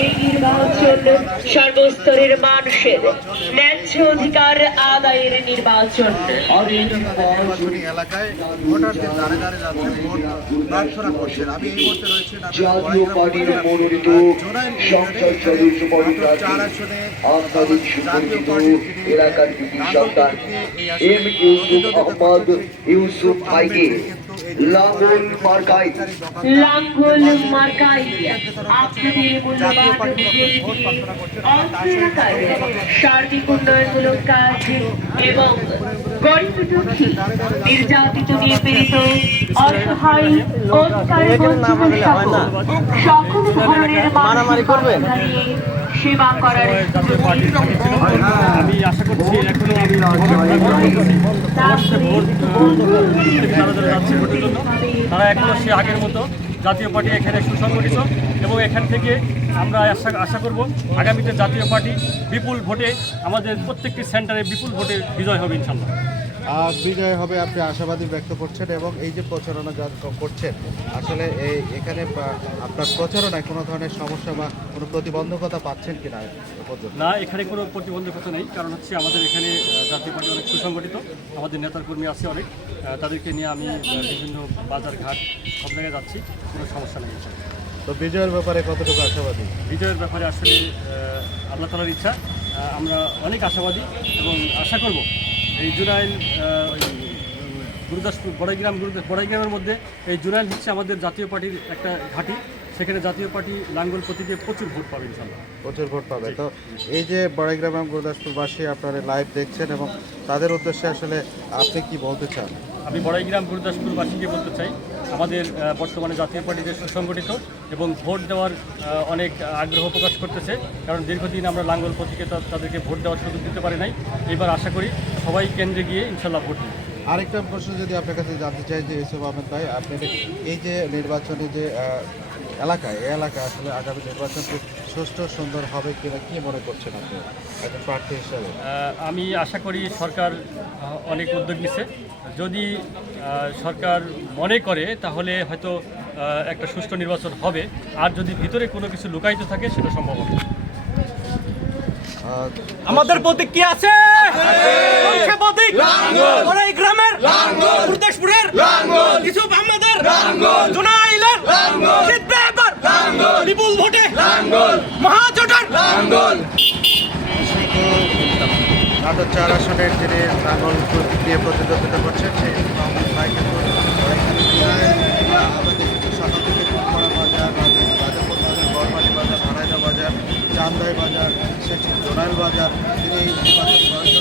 এই নির্বাচন সর্বস্তরের মানুষের ন্যায্য অধিকার আদায়ের নির্বাচন। এলাকায় ভোটারদের দাঁড়ে দাঁড়ে যাচ্ছেন ভোট প্রার্থনা করছেন। আমি এই মুহূর্তে রয়েছে জাতীয় পার্টির মনোনীত সংসদ সদস্য পদপ্রার্থী এলাকার সন্তান এম ইউসুফ আহমদ ইউসুফ ভাইকে লাঙ্গল মার্কাই। লাঙ্গল মার্কাই। আপনাদের মূল্যবান সার্বিক উন্নয়নমূলক কাজ এবং গরিব দুঃখী নির্যাতিত নিপীড়িত অসহায় অধিকার সকল ধরনের মানসিক হারিয়ে সেবা করার আমি আশা করছি এখনও তারা এখনও সে আগের মতো জাতীয় পার্টি এখানে সুসংগঠিত এবং এখান থেকে আমরা আশা আশা করব আগামীতে জাতীয় পার্টি বিপুল ভোটে আমাদের প্রত্যেকটি সেন্টারে বিপুল ভোটে বিজয় হবে ইনশাল্লাহ। আহ, বিজয় হবে আপনি আশাবাদী ব্যক্ত করছেন এবং এই যে প্রচারণা যা করছেন আসলে এই এখানে আপনার প্রচারণায় কোনো ধরনের সমস্যা বা কোনো প্রতিবন্ধকতা পাচ্ছেন এ পর্যন্ত? না এখানে কোনো প্রতিবন্ধকতা নেই কারণ হচ্ছে আমাদের এখানে জাতীয় পার্টি অনেক সুসংগঠিত আমাদের নেতার কর্মী আছে অনেক তাদেরকে নিয়ে আমি বিভিন্ন বাজার ঘাট সব জায়গায় যাচ্ছি কোনো সমস্যা নেই। তো বিজয়ের ব্যাপারে কতটুকু আশাবাদী? বিজয়ের ব্যাপারে আসলে আল্লাহ তালার ইচ্ছা আমরা অনেক আশাবাদী এবং আশা করব এই জুনাইল গুরুদাসপুর বড়াইগ্রাম গুরুদাস বড়াইগ্রামের মধ্যে এই জুনাইল হচ্ছে আমাদের জাতীয় পার্টির একটা ঘাঁটি। সেখানে জাতীয় পার্টি লাঙ্গল প্রতীকে প্রচুর ভোট পাবে ইনশাল্লাহ। প্রচুর ভোট পাবে। তো এই যে বড়াইগ্রাম এবং গুরুদাসপুরবাসী আপনারা লাইভ দেখছেন এবং তাদের উদ্দেশ্যে আসলে আপনি কি বলতে চান? আমি বড়াইগ্রাম গুরুদাসপুরবাসীকে বলতে চাই আমাদের বর্তমানে জাতীয় পার্টি যে সুসংগঠিত এবং ভোট দেওয়ার অনেক আগ্রহ প্রকাশ করতেছে কারণ দীর্ঘদিন আমরা লাঙ্গল প্রতীকে তাদেরকে ভোট দেওয়ার সুযোগ দিতে পারি নাই। এবার আশা করি সবাই কেন্দ্রে গিয়ে ইনশাল্লাহ ভোট আরেকটা প্রশ্ন যদি আপনার কাছে জানতে চাই যে ইউসুফ আহমেদ ভাই আপনি এই যে নির্বাচনী যে এলাকায় এই এলাকায় আসলে আগামী নির্বাচনটি সুষ্ঠু সুন্দর হবে কিনা কি মনে করছেন আপনি একজন প্রার্থী হিসাবে? আমি আশা করি সরকার অনেক উদ্যোগ নিচ্ছে যদি সরকার মনে করে তাহলে হয়তো একটা সুষ্ঠু নির্বাচন হবে। আর যদি ভিতরে কোনো কিছু লুকায়িত থাকে সেটা সম্ভব হবে আমাদের প্রতি কি আছে? বড়াই গ্রামের। গুরুদাসপুরের ইসুফ আহমদের। জুনাইলের। এবার। বিপুল ভোটে। মহাজোটার। নাটোর চার আসনের যিনি লাঙ্গল দিয়ে প্রতিদ্বন্দ্বিতা করছেন সেই ভাই কিন্তু সকাল থেকে কুটপাড়া বাজার রাজা- রাজাপুর বাজার চান্দাই বাজার শেখ জোনাইল বাজার তিনি এই নির্বাচনী